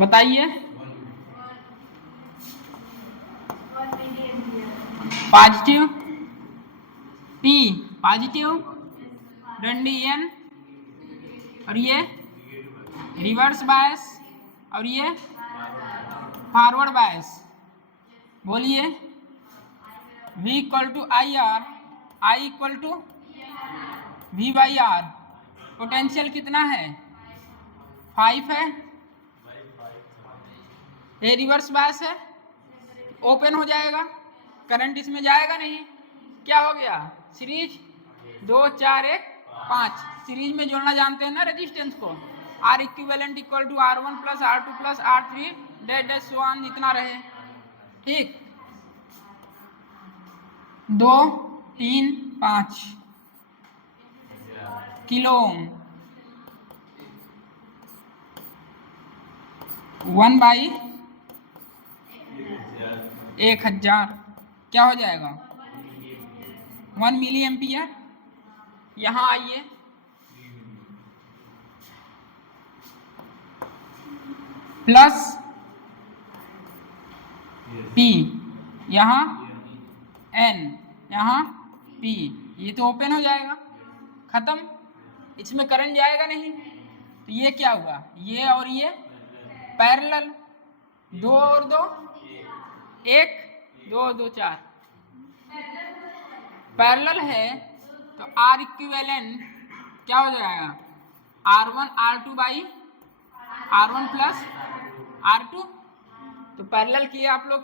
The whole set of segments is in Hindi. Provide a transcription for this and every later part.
बताइए। पॉजिटिव टी, पॉजिटिव डंडी एन, और ये रिवर्स बायस, और ये फॉरवर्ड बायस। बोलिए। V equal to I R, I equal to V by R. Potential कितना है? 5 है। ये रिवर्स बायस है, ओपन हो जाएगा, करंट इसमें जाएगा नहीं। क्या हो गया? सीरीज 2 4 1 5। सीरीज में जोड़ना जानते हैं ना रेजिस्टेंस को। R equivalent equal to R1 plus R2 plus R3 dash dash so on जितना रहे। ठीक, 2 3 5 किलो ओम 1 बाई 1000 क्या हो जाएगा? 1 मिली एम्पियर। यहाँ आइए, प्लस P, यहाँ N, यहाँ P, ये तो ओपन हो जाएगा, खत्म। इसमें करंट जाएगा नहीं। तो ये क्या हुआ? ये और ये पैरेलल, 2 और 2 1, 2 और 2 4 पैरेलल है। तो आर इक्विवेलेंट क्या हो जाएगा? R1 R2 by R1 plus R2। तो पैरेलल किए आप लोग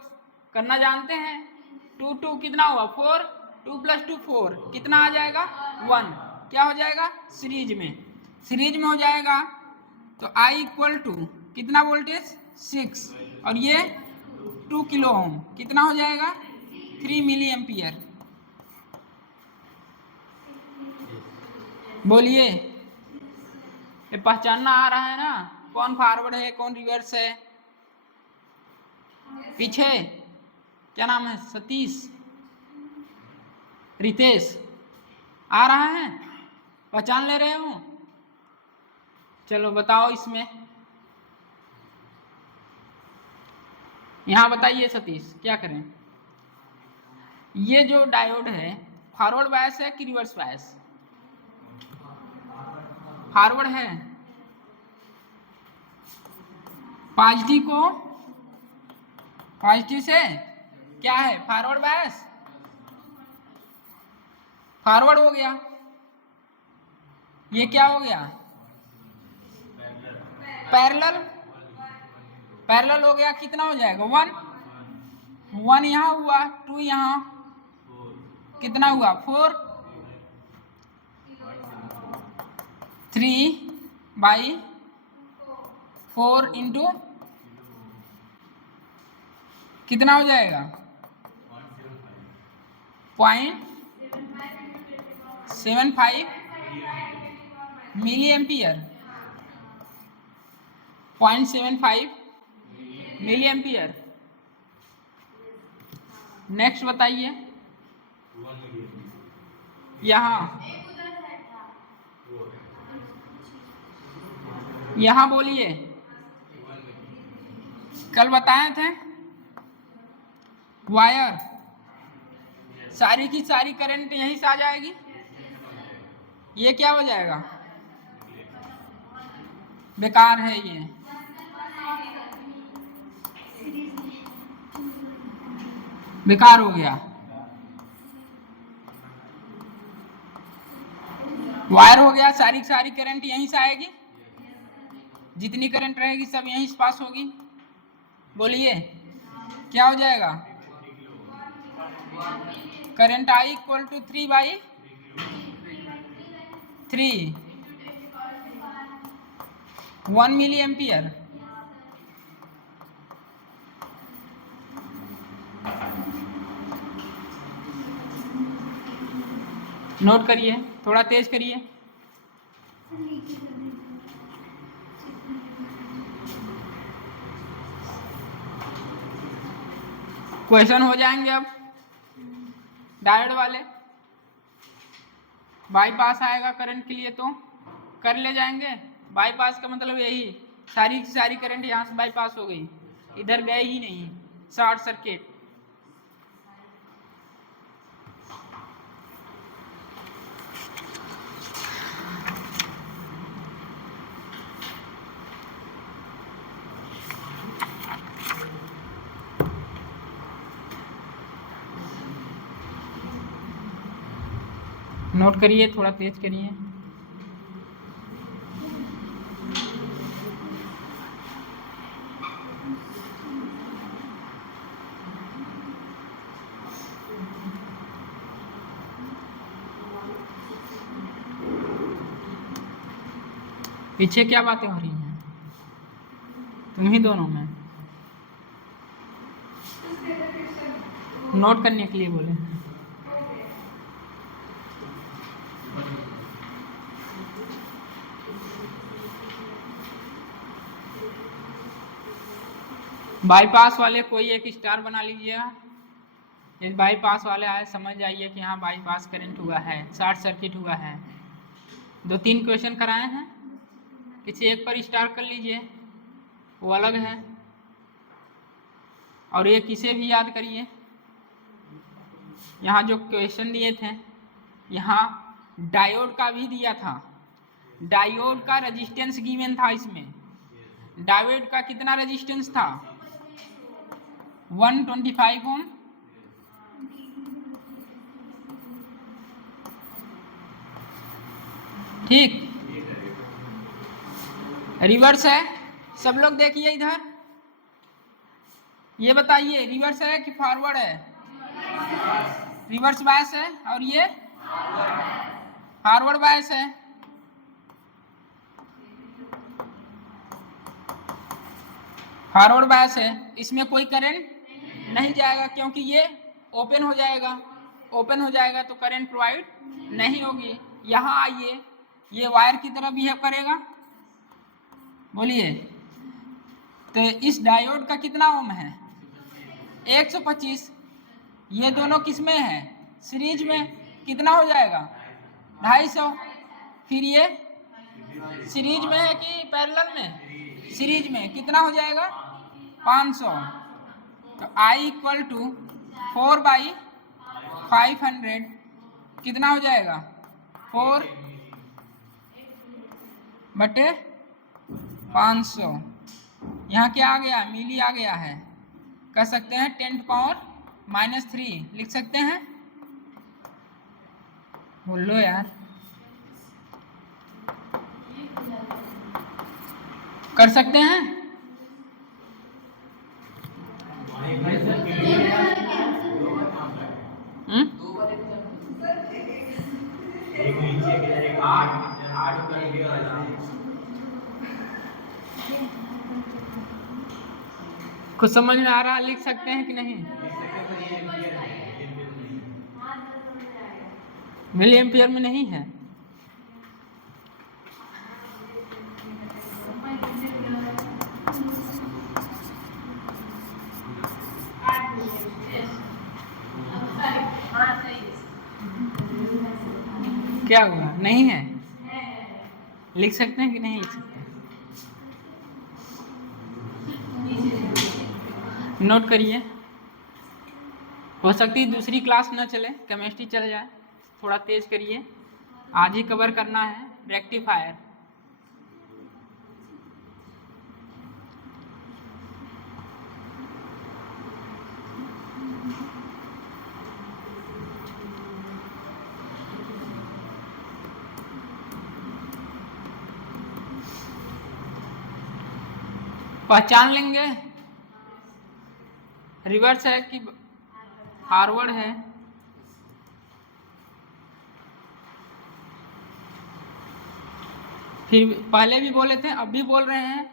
करना जानते हैं। 2 2 कितना हुआ? 4, 2 प्लस 2 4, कितना आ जाएगा? 1। क्या हो जाएगा? सीरीज में, सीरीज में हो जाएगा। तो I इक्वल टू कितना वोल्टेज? 6, और ये 2 किलो ओम, कितना हो जाएगा? 3 मिली एम्पियर। बोलिए। ये पहचानना आ रहा है ना कौन फॉरवर्ड है कौन रिवर्स है? पीछे क्या नाम है? सतीश, रितेश, आ रहा है? पहचान ले रहे हो? चलो बताओ इसमें। यहाँ बताइए सतीश, क्या करें? ये जो डायोड है फॉरवर्ड बायस है कि रिवर्स बायस? फॉरवर्ड है। पॉजिटिव को पॉजिटिव से क्या है? फॉरवर्ड बायस, फॉरवर्ड हो गया। ये क्या हो गया? पैरेलल, पैरेलल हो गया। कितना हो जाएगा? 1 1 यहाँ हुआ, 2 यहाँ, कितना हुआ? 4, 3 बाई 4 इंटू कितना हो जाएगा? 0.75 milliampere. 0.75 milliampere. Next बताइए। यहाँ बोलिए। कल बताए थे वायर सारी की सारी करंट यहीं से आ जाएगी। ये क्या हो जाएगा? बेकार है, ये बेकार हो गया। वायर हो गया, सारी सारी करंट यहीं से आएगी, जितनी करंट रहेगी सब यहीं से पास होगी। बोलिए क्या हो जाएगा? Current I equal to 3 by 3, 1 milliampere. Note करिए, थोड़ा तेज करिए। क्वेश्चन हो जाएंगे अब डायोड वाले। बाईपास आएगा करंट के लिए तो कर ले जाएंगे। बाईपास का मतलब यही सारी की सारी करंट यहाँ से बाईपास हो गई, इधर गए ही नहीं, शॉर्ट सर्किट। नोट करिए, थोड़ा तेज करिए। पीछे क्या बातें हो रही हैं तुम ही दोनों में? नोट करने के लिए बोले। बाईपास वाले कोई एक स्टार बना लीजिएगा। यदि बाईपास वाले आए समझ जाइए कि हाँ बाईपास करंट हुआ है, शॉर्ट सर्किट हुआ है। 2-3 क्वेश्चन कराए हैं, किसी एक पर स्टार कर लीजिए, वो अलग है। और ये किसे भी याद करिए, यहाँ जो क्वेश्चन दिए थे यहाँ डायोड का भी दिया था, डायोड का रेजिस्टेंस गिवन था। इसमें डायोड का कितना रेजिस्टेंस था? 125 ओम। ठीक, रिवर्स है। सब लोग देखिए इधर, ये बताइए रिवर्स है कि फॉरवर्ड है? रिवर्स बायस है। और ये फॉरवर्ड बायस है। फॉरवर्ड बायस है, इसमें कोई करंट नहीं जाएगा क्योंकि ये ओपन हो जाएगा। ओपन हो जाएगा तो करंट प्रोवाइड नहीं होगी। यहाँ आइए, ये वायर की तरह बिहेव करेगा। बोलिए, तो इस डायोड का कितना ओम है? 125। ये दोनों किसमें है? सीरीज में। कितना हो जाएगा? 250। फिर ये सीरीज में है कि पैरेलल में? सीरीज में। कितना हो जाएगा? 500। तो I इक्वल टू 4/500 कितना हो जाएगा? 4/500। यहाँ क्या आ गया? मिली आ गया है। कर सकते हैं 10⁻³ लिख सकते हैं। बोलो यार, कर सकते हैं? कुछ समझ में आ रहा है? लिख सकते हैं कि नहीं? मिली एम्पियर में नहीं है। क्या हुआ? नहीं है? लिख सकते हैं कि नहीं लिख सकते? नोट करिए। हो सकती है दूसरी क्लास ना चले, केमिस्ट्री चल जाए। थोड़ा तेज करिए, आज ही कवर करना है रेक्टिफायर। पहचान लेंगे रिवर्स है कि फॉरवर्ड है। फिर पहले भी बोले थे, अब भी बोल रहे हैं,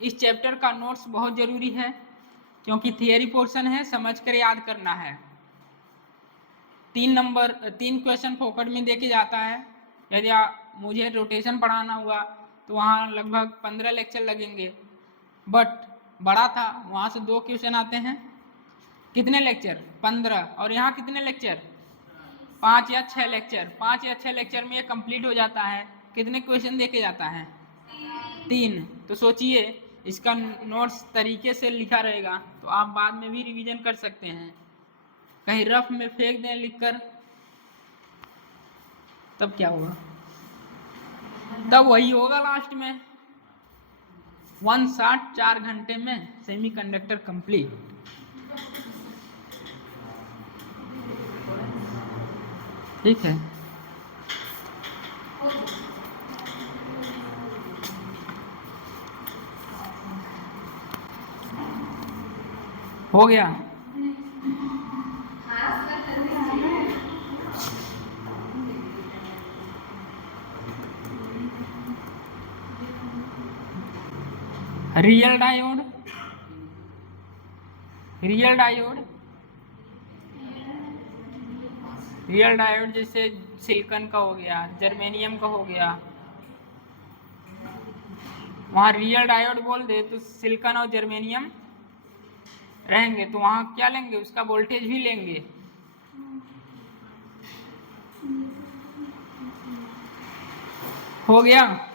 इस चैप्टर का नोट्स बहुत ज़रूरी है क्योंकि थियरी पोर्शन है, समझ कर याद करना है। 3 क्वेश्चन फोकट में देके जाता है। यदि मुझे रोटेशन पढ़ाना हुआ तो वहाँ लगभग 15 लेक्चर लगेंगे, बट बड़ा था, वहाँ से 2 क्वेश्चन आते हैं। कितने लेक्चर? 15। और यहाँ कितने लेक्चर? 5 या 6 लेक्चर। 5 या 6 लेक्चर में ये कंप्लीट हो जाता है। कितने क्वेश्चन देके जाता है? 3। तो सोचिए इसका नोट्स तरीके से लिखा रहेगा तो आप बाद में भी रिवीजन कर सकते हैं, कहीं रफ में फेंक दें लिखकर तब क्या होगा, तब वही होगा लास्ट में 1 शॉट 4 घंटे में सेमीकंडक्टर कंप्लीट। ठीक है, हो गया। Real diode, real diode, real diode जैसे सिलिकॉन का हो गया, जर्मेनियम का हो गया, वहाँ रियल डायोड बोल दे तो सिलिकॉन और जर्मेनियम रहेंगे, तो वहाँ क्या लेंगे, उसका वोल्टेज भी लेंगे। हो गया।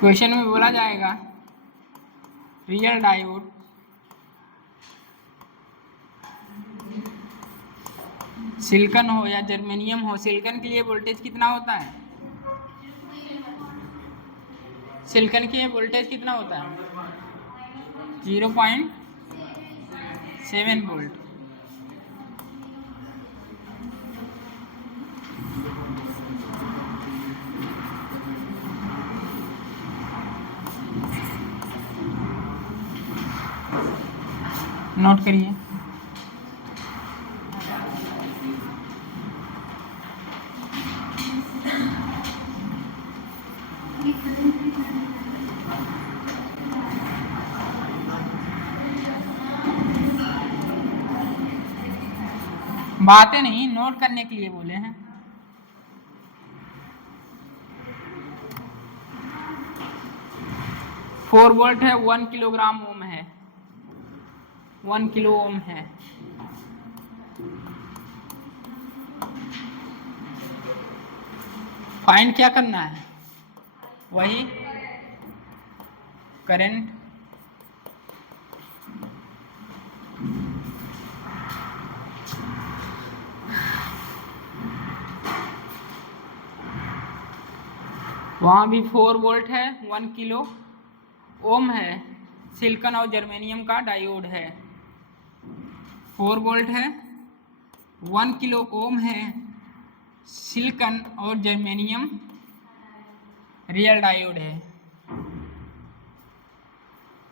क्वेश्चन में बोला जाएगा रियल डायोड सिलिकॉन हो या जर्मेनियम हो, सिलिकॉन के लिए वोल्टेज कितना होता है, सिलिकॉन के लिए वोल्टेज कितना होता है 0.7 वोल्ट। नोट करिए। बातें नहीं, नोट करने के लिए बोले हैं। फोर वोल्ट है, 1 किलोग्राम ओम है, 1 किलो ओम है। फाइंड क्या करना है, वही करंट। वहाँ भी 4 वोल्ट है, 1 किलो ओम है, सिलिकॉन और जर्मेनियम का डायोड है। 4 वोल्ट है, 1 किलो ओम है, सिलिकॉन और जर्मेनियम रियल डायोड है।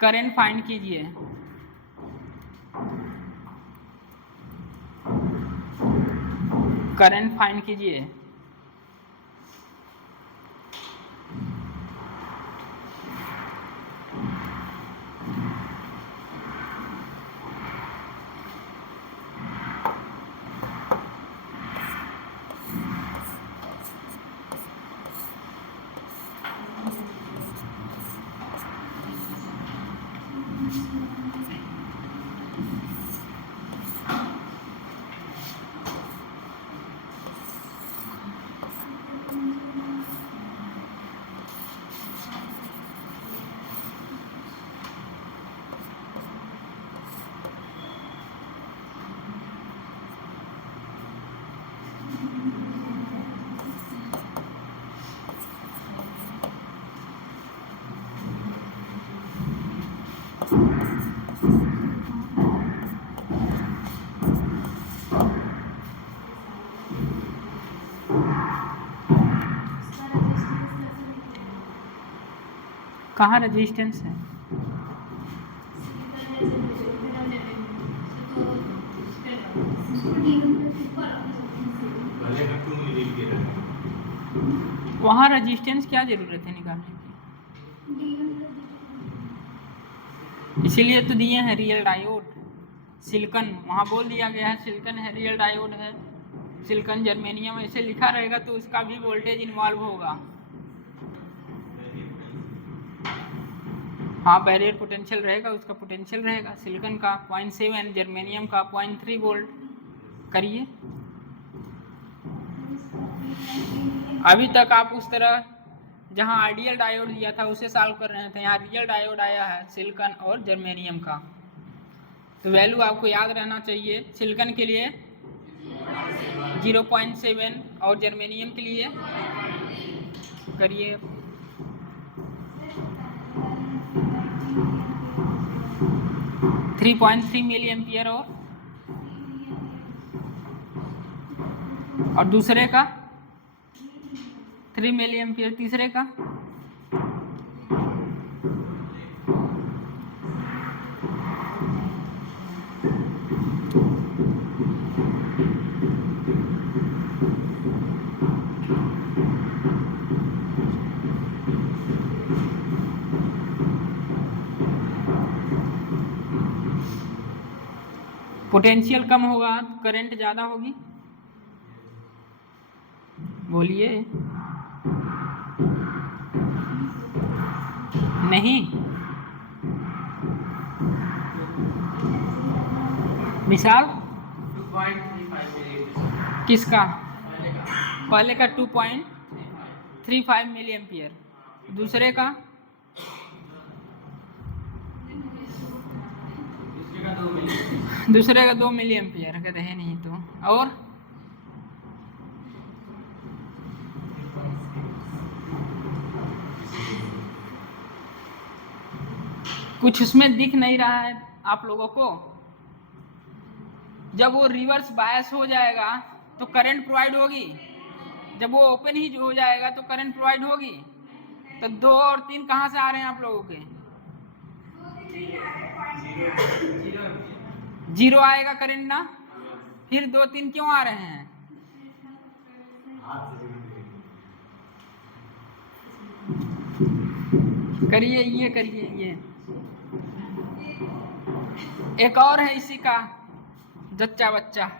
करंट फाइंड कीजिए। करंट फाइंड कीजिए। कहाँ रेजिस्टेंस है, वहाँ रेजिस्टेंस क्या जरूरत है निकालने की, इसीलिए तो दिए हैं रियल डायोड। सिलिकॉन वहाँ बोल दिया गया है सिलिकॉन है, रियल डायोड है, सिलिकॉन जर्मेनियम ऐसे लिखा रहेगा तो उसका भी वोल्टेज इन्वॉल्व होगा। हाँ बैरियर पोटेंशियल रहेगा, उसका पोटेंशियल रहेगा। सिलिकॉन का 0.7, जर्मेनियम का 0.3 वोल्ट। करिए। अभी तक आप उस तरह जहाँ आइडियल डायोड लिया था उसे सॉल्व कर रहे थे, यहाँ रियल डायोड आया है सिलिकॉन और जर्मेनियम का। तो वैल्यू आपको याद रहना चाहिए, सिलिकॉन के लिए 0.7 और जर्मेनियम के लिए करिए 3.3 मिली एम्पियर और दूसरे का 3 मिली एम्पियर, तीसरे का पोटेंशियल कम होगा तो करंट ज़्यादा होगी। बोलिए। नहीं, मिसाल 2.35 किसका? पहले का 2.35 मिली एम्पियर, दूसरे का दूसरे का 2 मिली एम्पियर कहते हैं नहीं तो। और कुछ उसमें दिख नहीं रहा है आप लोगों को? जब वो रिवर्स बायस हो जाएगा तो करंट प्रोवाइड होगी, जब वो ओपन ही हो जाएगा तो करंट प्रोवाइड होगी। तो 2 और 3 कहाँ से आ रहे हैं आप लोगों के? 0 आएगा करंट ना, फिर 2 3 क्यों आ रहे हैं? करिए, ये करिए। ये एक और है इसी का जच्चा बच्चा।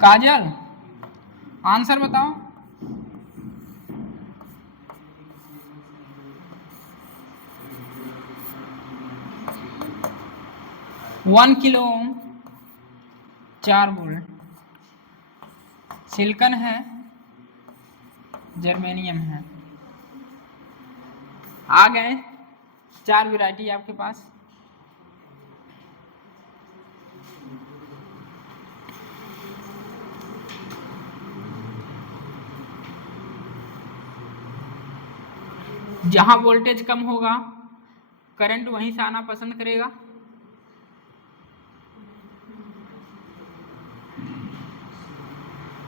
काजल आंसर बताओ। 1 किलो ओम 4 वोल्ट, सिलिकॉन है, जर्मेनियम है। आ गए 4 वैरायटी आपके पास। जहां वोल्टेज कम होगा करंट वहीं से आना पसंद करेगा।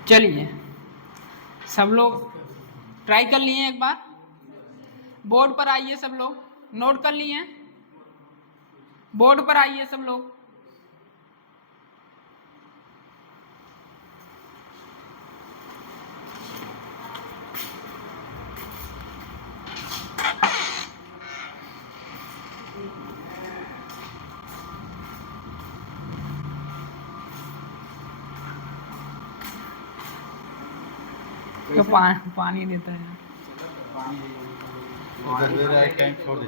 चलिए सब लोग ट्राई कर लिए एक बार, बोर्ड पर आइए सब लोग, नोट कर लिए, बोर्ड पर आइए सब लोग। तो पानी देता है। टाइम छोड़ दे।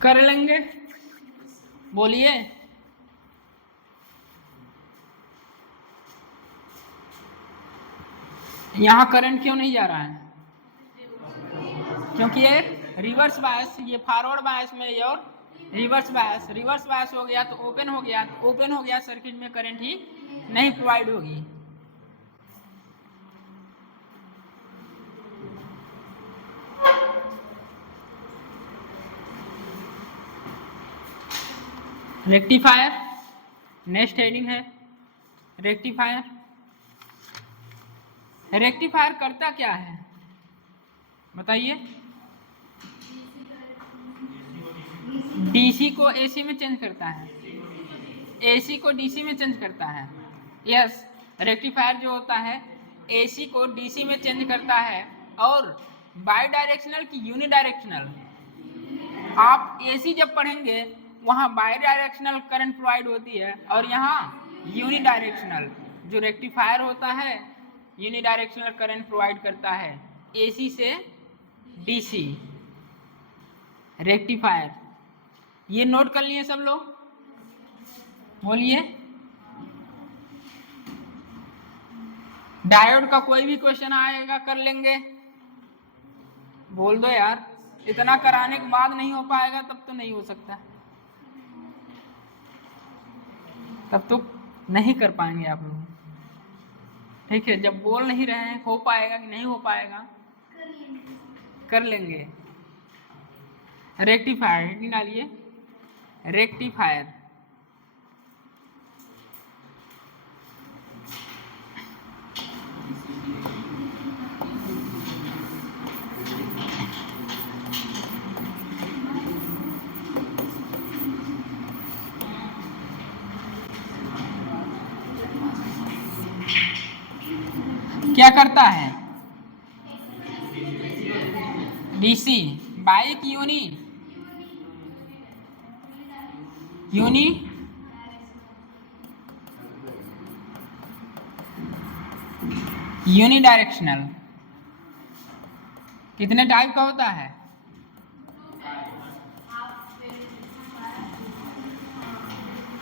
कर लेंगे, बोलिए। यहाँ करंट क्यों नहीं जा रहा है? क्योंकि ये रिवर्स बायस, ये फॉरवर्ड बायस में ये और रिवर्स बायस हो गया तो ओपन हो गया सर्किट में करंट ही नहीं प्रोवाइड होगी। रेक्टिफायर, नेक्स्ट हेडिंग है रेक्टिफायर। रेक्टिफायर करता क्या है बताइए? डीसी को एसी में चेंज करता है, एसी को डीसी में चेंज करता है। यस, रेक्टिफायर जो होता है एसी को डीसी में चेंज करता है और बाई डायरेक्शनल की यूनिडायरेक्शनल। आप एसी जब पढ़ेंगे वहाँ बाई डायरेक्शनल करंट प्रोवाइड होती है और यहाँ यूनिडायरेक्शनल। जो रेक्टिफायर होता है यूनिडायरेक्शनल करंट प्रोवाइड करता है एसी से डीसी। रेक्टिफायर, ये नोट कर लिए सब लोग, बोलिए। डायोड का कोई भी क्वेश्चन आएगा कर लेंगे, बोल दो यार। इतना कराने के बाद नहीं हो पाएगा तब तो नहीं हो सकता, तब तो नहीं कर पाएंगे आप लोग। ठीक है, जब बोल नहीं रहे हैं हो पाएगा कि नहीं हो पाएगा, कर लेंगे। रेक्टिफायर निकालिए, रेक्टिफायर। क्या करता है? डीसी बाई की यूनिडायरेक्शनल। कितने टाइप का होता है?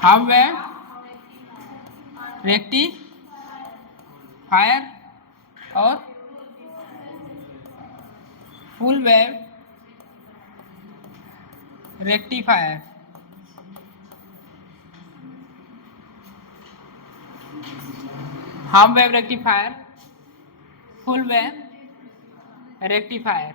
हाफ वेव, रेक्टिफायर और full wave rectifier. Half wave rectifier, full wave rectifier.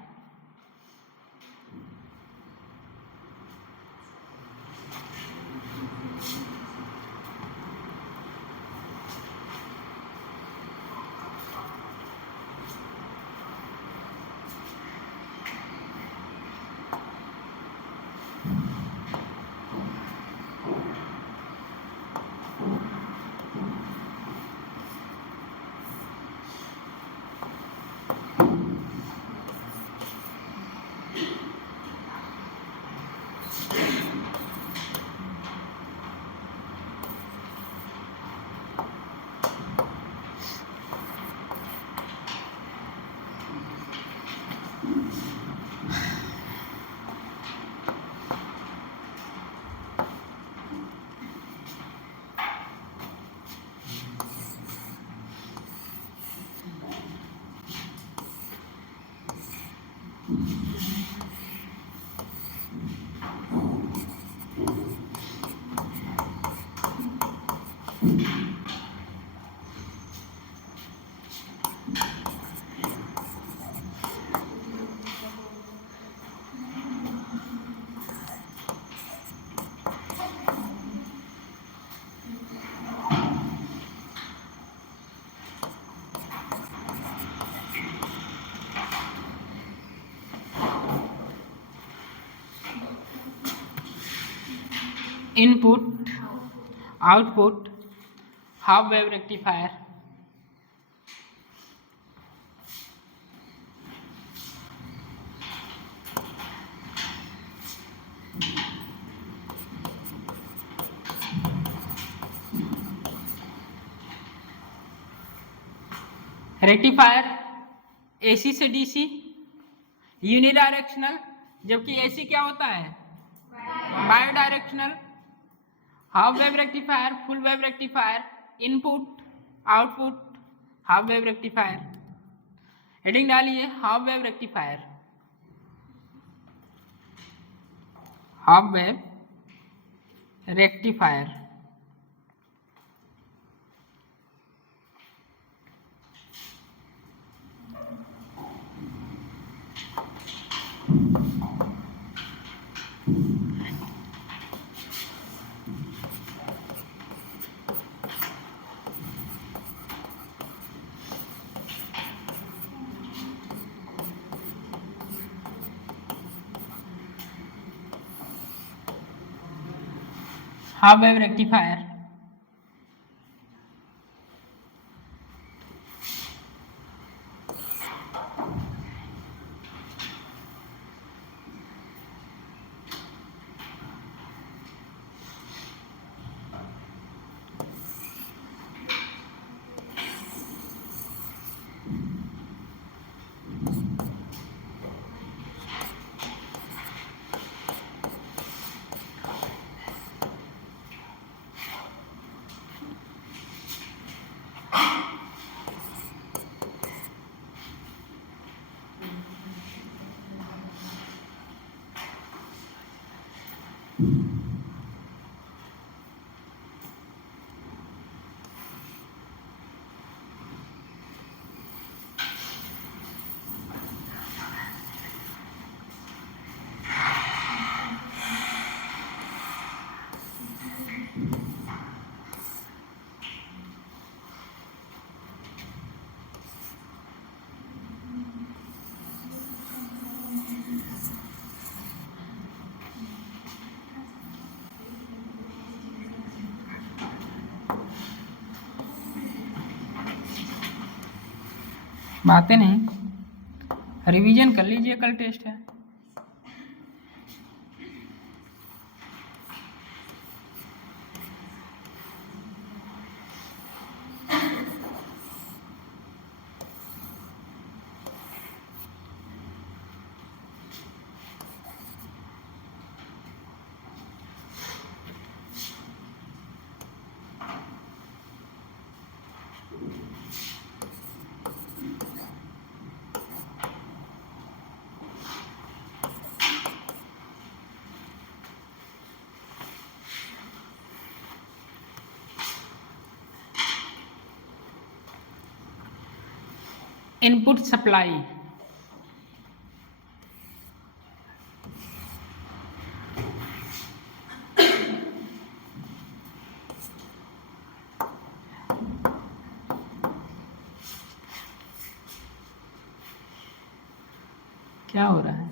Input output half wave rectifier. Rectifier AC से डीसी यूनिडायरेक्शनल, जबकि एसी क्या होता है? Bidirectional, half wave rectifier, full wave rectifier, input output, half wave rectifier. Heading डालिए half wave rectifier, half wave rectifier. Half wave rectifier बातें नहीं, रिवीजन कर लीजिए, कल टेस्ट है। इनपुट सप्लाई, क्या हो रहा है?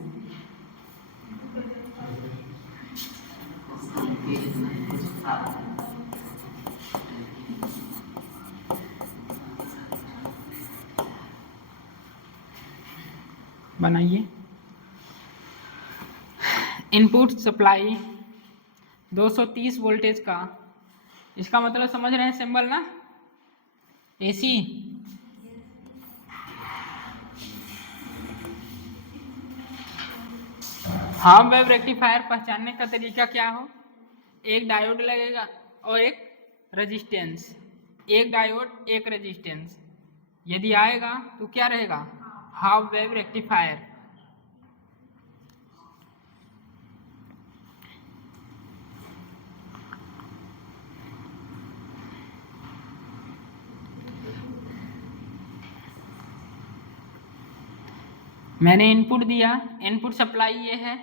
बनाइए। इनपुट सप्लाई 230 वोल्टेज का, इसका मतलब समझ रहे हैं सिंबल ना, एसी। हाफ वेव रेक्टिफायर पहचानने का तरीका क्या हो, एक डायोड लगेगा और एक रेजिस्टेंस, एक डायोड एक रेजिस्टेंस, यदि आएगा तो क्या रहेगा, हाफ वेव रेक्टिफायर। मैंने इनपुट दिया, इनपुट सप्लाई ये है,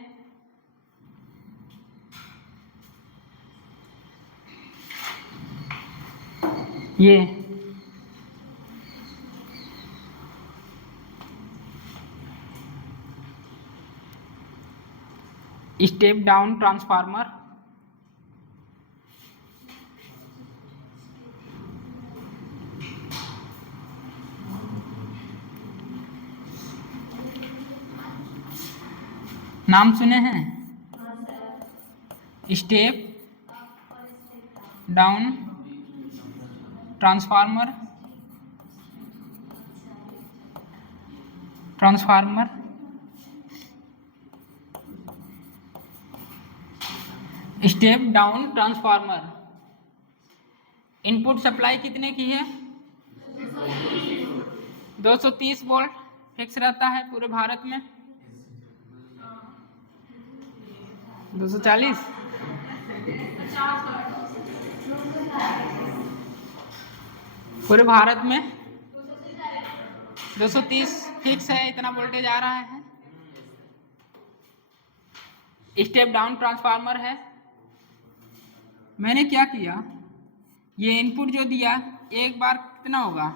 ये स्टेप डाउन ट्रांसफार्मर, नाम सुने हैं, step down transformer, step down transformer input supply कितने की है? 230 वोल्ट फिक्स रहता है पूरे भारत में। 240 पूरे भारत में 230 फिक्स है, इतना वोल्टेज आ रहा है। स्टेप डाउन ट्रांसफार्मर है। मैंने क्या किया, ये इनपुट जो दिया एक बार कितना होगा,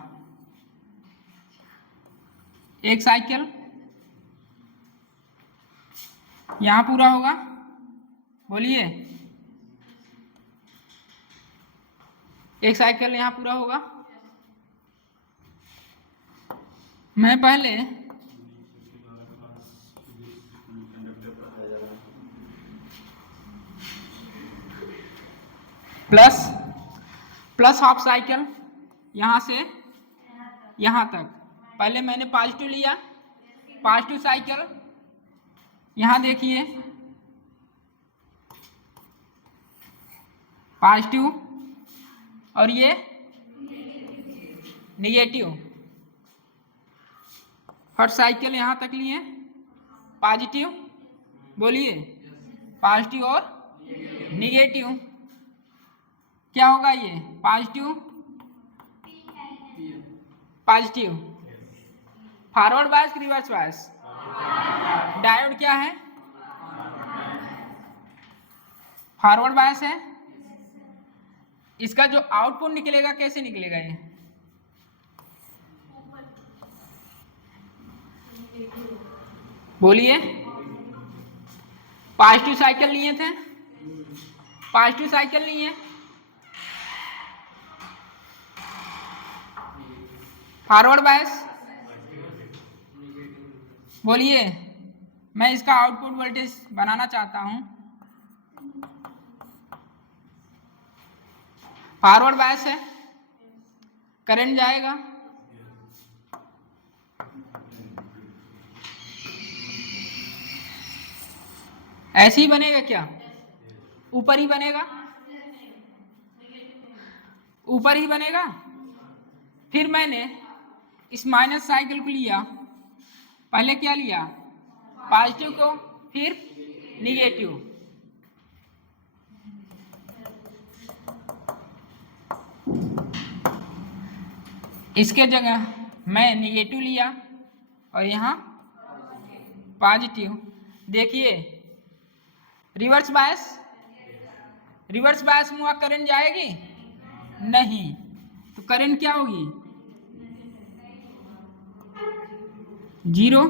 एक साइकिल यहां पूरा होगा, बोलिए एक साइकिल यहां पूरा होगा। मैं पहले प्लस हाफ साइकिल यहां से यहां तक, पहले मैंने पॉजिटिव लिया, पॉजिटिव साइकिल यहां देखिए पॉजिटिव, और ये निगेटिव। फर्स्ट साइकिल यहां तक लिए पॉजिटिव, बोलिए पॉजिटिव और निगेटिव, क्या होगा ये positive positive. Forward bias reverse bias, diode क्या है, फॉरवर्ड बायस है। इसका जो आउटपुट निकलेगा कैसे निकलेगा, ये बोलिए। पॉजिटिव साइकिल लिए थे, पॉजिटिव साइकिल लिए, फॉरवर्ड बायस, बोलिए। मैं इसका आउटपुट वोल्टेज बनाना चाहता हूं, फॉरवर्ड बायस है, करंट जाएगा, ऐसे ही बनेगा क्या, ऊपर ही बनेगा, ऊपर ही बनेगा। फिर मैंने इस माइनस साइकिल को लिया, पहले क्या लिया पॉजिटिव को, फिर निगेटिव, इसके जगह मैं निगेटिव लिया और यहाँ पॉजिटिव। देखिए रिवर्स बायस, रिवर्स बायस में करंट जाएगी नहीं, तो करंट क्या होगी, जीरो।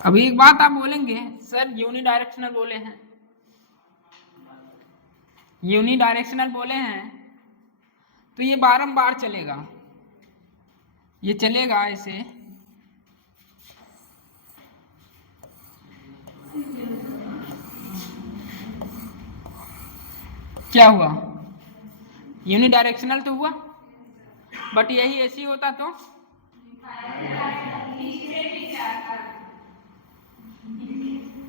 अभी एक बात आप बोलेंगे, सर यूनिडायरेक्शनल बोले हैं, यूनिडायरेक्शनल बोले हैं तो ये बारंबार चलेगा, ये चलेगा ऐसे, क्या हुआ, यूनिडायरेक्शनल तो हुआ, बट यही ऐसी होता तो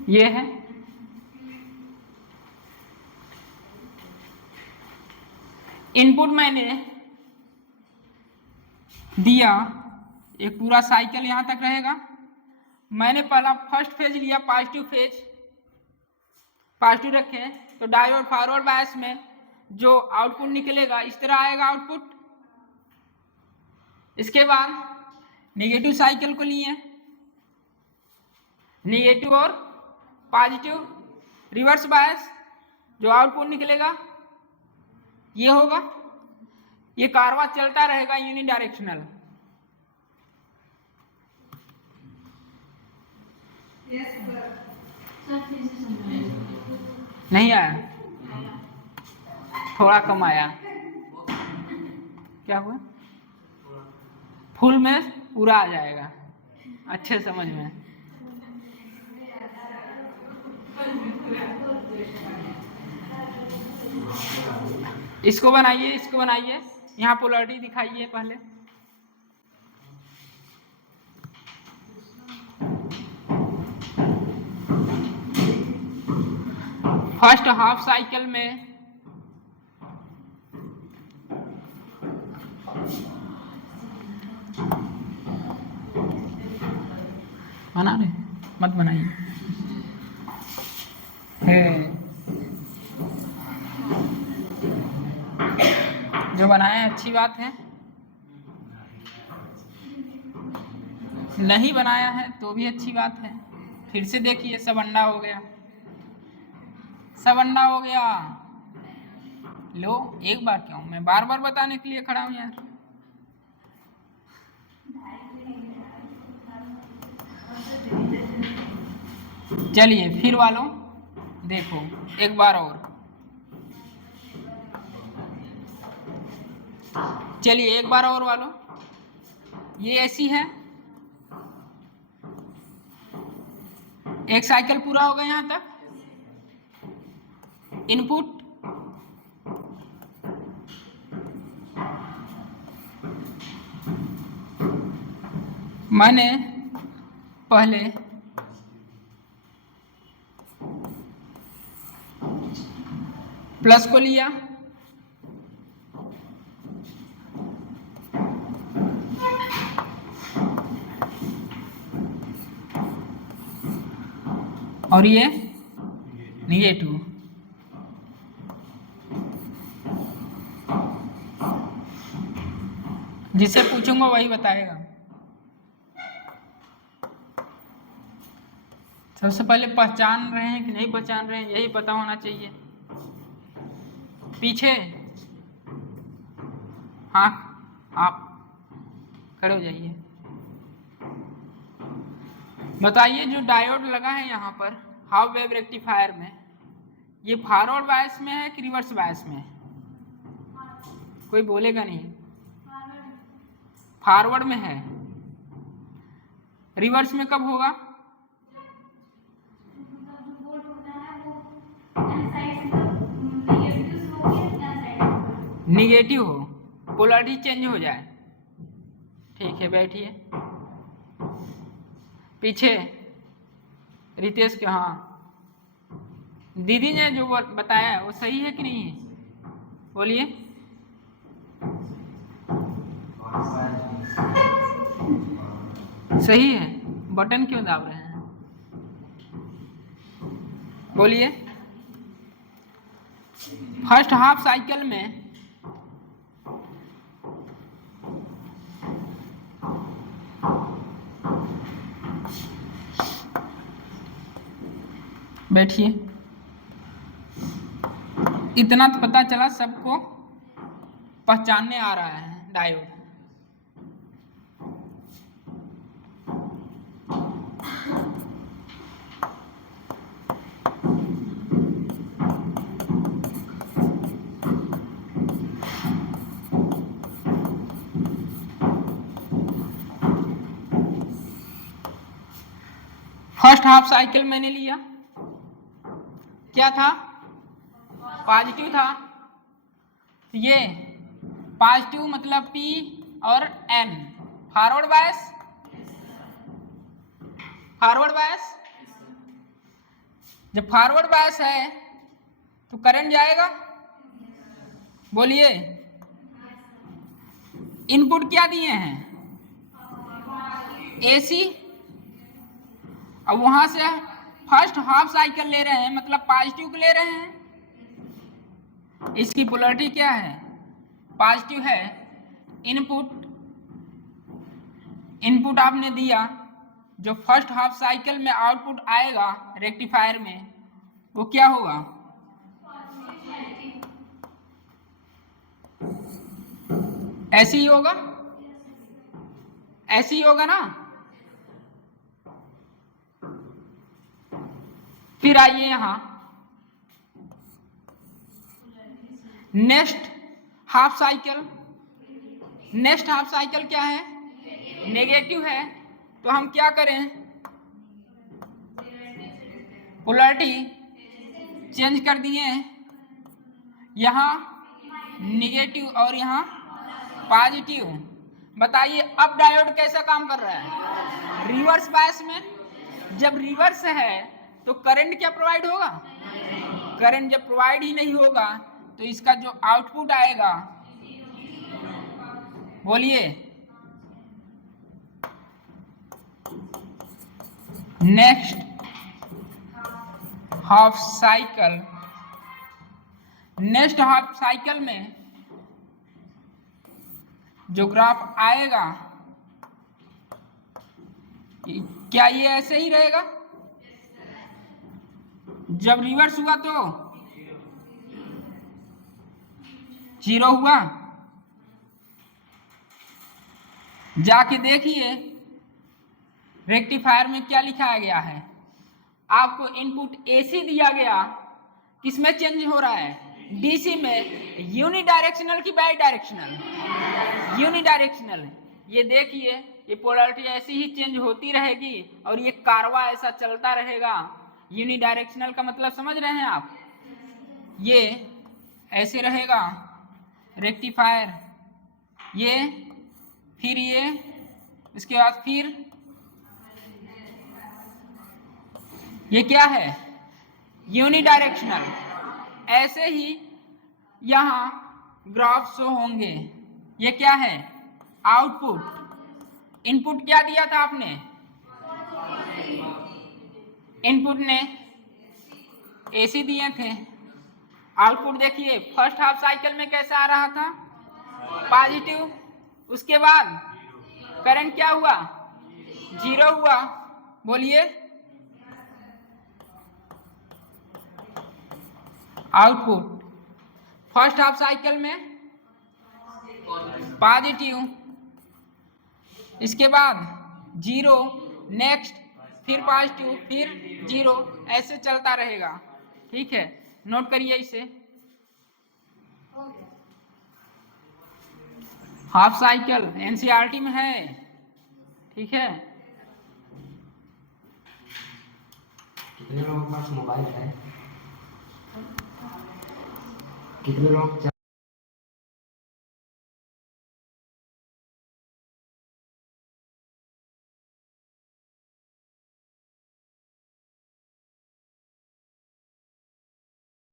ये है। इनपुट मैंने दिया, एक पूरा साइकिल यहां तक रहेगा। मैंने पहला फर्स्ट फेज लिया, पॉजिटिव फेज, पॉजिटिव रखे, तो डायोड फॉरवर्ड बायस में जो आउटपुट निकलेगा इस तरह आएगा आउटपुट। इसके बाद नेगेटिव साइकिल को लिए, नेगेटिव और पॉजिटिव, रिवर्स बायस, जो आउटपुट निकलेगा ये होगा, ये कारवा चलता रहेगा यूनिडायरेक्शनल। नहीं आया, थोड़ा कम आया, क्या हुआ, फुल में पूरा आ जाएगा, अच्छे समझ में। इसको बनाइए, इसको बनाइए, यहाँ पोलैरिटी दिखाइए पहले। फर्स्ट हाफ साइकिल में बना रहे, मत बनाइए है, जो बनाए अच्छी बात है, नहीं बनाया है तो भी अच्छी बात है। फिर से देखिए, सब अंडा हो गया, सब अंडा हो गया। लो, एक बार क्यों, मैं बार बार बताने के लिए खड़ा हूं यार। चलिए फिर वालों देखो एक बार और, चलिए एक बार और वालों, ये ऐसी है, एक साइकिल पूरा हो गया यहां तक। इनपुट मैंने पहले प्लस को लिया, और ये निगेटिव, जिससे पूछूंगा वही बताएगा। सबसे पहले पहचान रहे हैं कि नहीं पहचान रहे हैं, यही पता होना चाहिए। पीछे, हाँ आप खड़े हो जाइए, बताइए जो डायोड लगा है यहाँ पर हाफ वेव रेक्टिफायर में, ये फॉरवर्ड बायस में है कि रिवर्स बायस में है? कोई बोलेगा नहीं। फॉरवर्ड में है, रिवर्स में कब होगा? निगेटिव हो, पोलैरिटी चेंज हो जाए। ठीक है, बैठिए। पीछे रितेश के, हाँ दीदी ने जो बताया है वो सही है कि नहीं है? बोलिए। सही है, बटन क्यों दाब रहे हैं? बोलिए। फर्स्ट हाफ साइकिल में बैठिए, इतना तो पता चला सबको पहचानने आ रहा है डायोड। फर्स्ट हाफ साइकिल मैंने लिया, क्या था? पॉजिटिव था। ये पॉजिटिव मतलब P और N, forward bias, forward bias. जब फॉरवर्ड बायस है तो करंट जाएगा। बोलिए। इनपुट क्या दिए हैं? AC। अब वहां से फर्स्ट हाफ साइकिल ले रहे हैं, मतलब पॉजिटिव को ले रहे हैं। इसकी पोलैरिटी क्या है? पॉजिटिव है। इनपुट आपने दिया, जो फर्स्ट हाफ साइकिल में आउटपुट आएगा रेक्टिफायर में वो क्या होगा? ऐसे ही होगा, ऐसे ही होगा ना। फिर आइए यहां, next half cycle, next half cycle क्या है? नेगेटिव है। तो हम क्या करें? पोलैरिटी चेंज कर दिए, यहां निगेटिव और यहाँ पॉजिटिव। बताइए अब डायोड कैसा काम कर रहा है? रिवर्स बायस में। जब रिवर्स है तो करंट क्या प्रोवाइड होगा? करंट जब प्रोवाइड ही नहीं होगा तो इसका जो आउटपुट आएगा, बोलिए, next half cycle, next half cycle में जो ग्राफ आएगा क्या ये ऐसे ही रहेगा? जब रिवर्स हुआ तो 0 हुआ। जाके देखिए रेक्टिफायर में क्या लिखा गया है। आपको इनपुट एसी दिया गया, किसमें चेंज हो रहा है? डीसी में। यूनिडायरेक्शनल की बाई डायरेक्शनल? यूनिडायरेक्शनल। ये देखिए ये पोलैरिटी ऐसी ही चेंज होती रहेगी और ये कारवा ऐसा चलता रहेगा। यूनिडायरेक्शनल का मतलब समझ रहे हैं आप? ये ऐसे रहेगा रेक्टिफायर, ये फिर ये, इसके बाद फिर ये क्या है? यूनिडायरेक्शनल। ऐसे ही यहाँ ग्राफ शो होंगे। ये क्या है? आउटपुट। इनपुट क्या दिया था आपने? इनपुट ने एसी दिए थे। आउटपुट देखिए फर्स्ट हाफ साइकिल में कैसा आ रहा था? पॉजिटिव। उसके बाद करंट क्या हुआ? 0 हुआ। बोलिए, आउटपुट फर्स्ट हाफ साइकिल में पॉजिटिव, इसके बाद 0, नेक्स्ट फिर पॉजिटिव, फिर 0, ऐसे चलता रहेगा। ठीक है, नोट करिए इसे। हाफ साइकिल एनसीईआरटी में है। ठीक है, कितने लोगों के पास मोबाइल है? कितने लोग